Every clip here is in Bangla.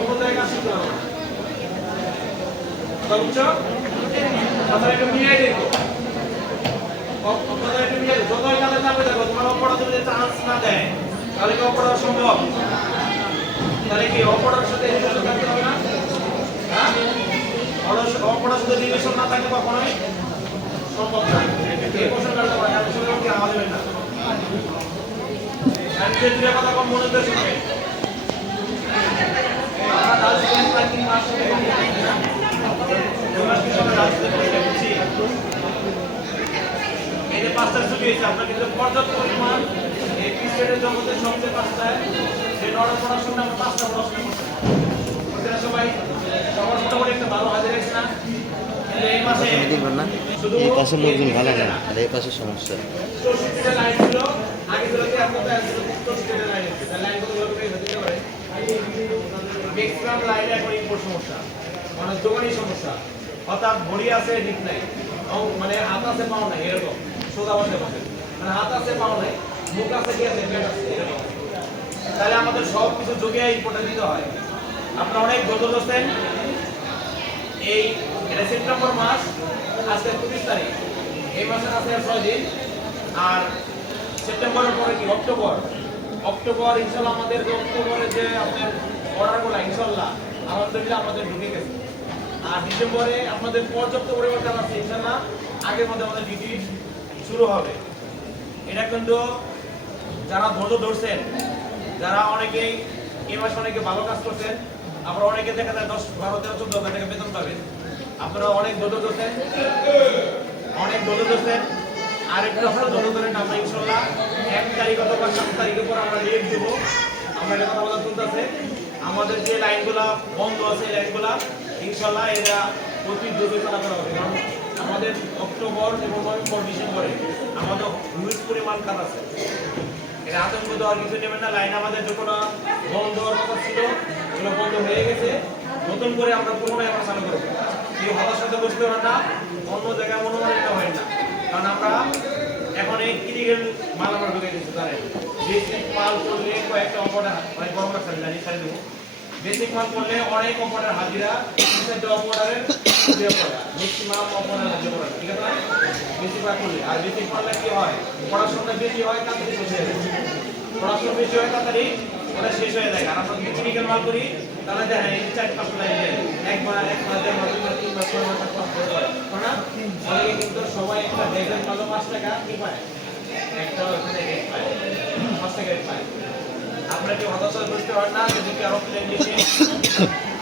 কোনো জায়গা আসি না বুঝছো তাহলে একটু মিলাই দেখো আপনাদের একটু মিলাই যতই কালে যাবে দেখো তোমার অপরাধ যদি চান্স না দেয় তাহলে কি অপরাধ সম্ভব তাহলে কি অপরাধের সাথে রিলেশন থাকতে হবে না হ্যাঁ অপরাধের সাথে রিলেশন না থাকলে কখনোই সম্ভব না এই কোশ্চেন কাটতে পারে আসলে কি আমাদের না আমি যে দুটো কথা কম মনে করে শুনবে আমরা ডালসিকেন প্যাকিং মাস্টার আমরা কি সবাই ডালসিকেন পরীক্ষা দিচ্ছি এই যে পাঁচটা ছবি হয়েছে আপনার কিন্তু পর্যাপ্ত পরিমাণ এই পিরিয়ডের জগতে সবচেয়ে পাঁচটায় যে নরম পড়াশোনা আমরা পাঁচটা পড়াশোনা করছি ওখানে সবাই সবার মোটামুটি একটা ভালো হাজির আছে না এই মাসে এই পাশে লোকজন ভালো না আর এই পাশে সমস্যা লাইন ছিল আগে গুলোতে আপনাদের স্টেটের লাইন আছে তার লাইন গুলো দিতে পারে ম্যাক্সিমাম লাইনে এখন ইম্পোর্ট সমস্যা মানে দোকানি সমস্যা অর্থাৎ ভরি আছে ঠিক নাই মানে হাত আছে পাও নাই এরকম সোজা বসে বসে মানে হাত আছে পাও নাই মুখ আছে কি আছে পেট আছে এরকম তাহলে আমাদের সব কিছু যোগে ইম্পোর্ট দিতে হয় আপনারা অনেক গত দোষেন এই এটা সেপ্টেম্বর মাস আজকে 25 তারিখ এই মাসের আছে 6 দিন আর সেপ্টেম্বরের পরে কি অক্টোবর ইনশাআল্লাহ আমাদের অক্টোবরে যে আপনাদের অর্ডারগুলো ইনশাআল্লাহ আলহামদুলিল্লাহ আমাদের ঢুকে গেছে আর ডিসেম্বরে আপনাদের পর্যাপ্ত পরিবর্তন আছে ইনশাআল্লাহ আগের মধ্যে আমাদের ডিউটি শুরু হবে এটা কিন্তু যারা ধৈর্য ধরছেন যারা অনেকেই এই মাসে অনেকে ভালো কাজ করছেন আবার অনেকে দেখা যায় 10 12 13 14 হাজার টাকা বেতন পাবেন আপনারা অনেক ধৈর্য ধরছেন আর একটু আপনারা ধৈর্য ধরেন আমরা ইনশাআল্লাহ 1 তারিখ অথবা 7 তারিখের পর আমরা রেট দেব আমরা এটা কথা বলা চলতেছে আমাদের যে লাইনগুলো বন্ধ আছে এই লাইনগুলো ইনশাআল্লাহ এরা প্রতি দ্রুত চালু করা হবে কারণ আমাদের অক্টোবর এবং নভেম্বর ডিসেম্বরে আমাদের হিউজ পরিমাণ কাজ আছে এটা আতঙ্ক দেওয়ার কিছু নেবেন না লাইন আমাদের যখন বন্ধ হওয়ার কথা ছিল এগুলো বন্ধ হয়ে গেছে নতুন করে আমরা পুনরায় আমরা চালু করবো কেউ হতার সাথে বসতে পারেন না অন্য জায়গায় মনোমালিন্য হয় না কারণ আমরা এখন এই ক্রিটিক্যাল মাল আমরা ঢুকে দিচ্ছি জানেন বেসিক মাল করলে কয়েকটা অপারেটর অনেক বড় বড় জানি সারি দেবো বেসিক মাল করলে অনেক অপারেটর হাজিরা অপারেটরের ম্যাক্সিমাম অপারেটর হাজিরা করা ঠিক আছে না বেসিক মাল করলে আর বেসিক মারলে কি হয় পড়াশোনা বেশি হয় তাড়াতাড়ি শেষ হয়ে যায় পড়াশোনা বেশি হয় তাড়াতাড়ি ওটা শেষ হয়ে যায় আর আমরা যদি ক্রিটিক্যাল মাল করি তাহলে দেখেন এই 4-5 লাইন এক মাস 1 মাস 2 মাস 3 মাস 6 মাস 7 মাস হয়ে যায় না অনেকে কিন্তু সবাই একটা ডেজার্ট মাল 5 টাকা কি পায় একটা ওখানে রেট পায় 5 টাকা রেট পায় আপনারা কি হতাশা করতে পারেন না যদি কি আরো প্ল্যান নিয়ে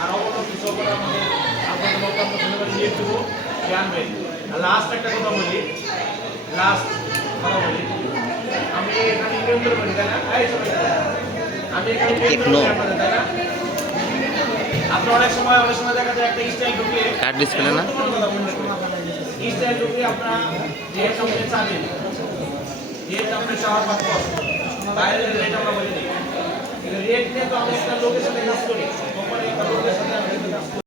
আর অন্য কিছু করে আমাদের আপনাদের বক্তব্য ধন্যবাদ দিয়ে দেবো জানবেন লাস্ট একটা কথা বলি আমি এখানে ইন্টারভিউ করি তাই না আমি এখানে ইন্টারভিউ করি আপনাদের তাই না আপনি অনেক সময় দেখা যায় একটা স্টাইল ঢুকিয়ে কার্ড ডিসপ্লে না স্টাইল ঢুকিয়ে আপনারা যে কোম্পানি চাবেন যে কোম্পানি চাওয়ার পর বাইরে রেট আমরা বলে দিই রেট নিয়ে তো আমরা একটা লোকের সাথে কাজ করি কোম্পানি একটা লোকের সাথে আমরা কাজ করি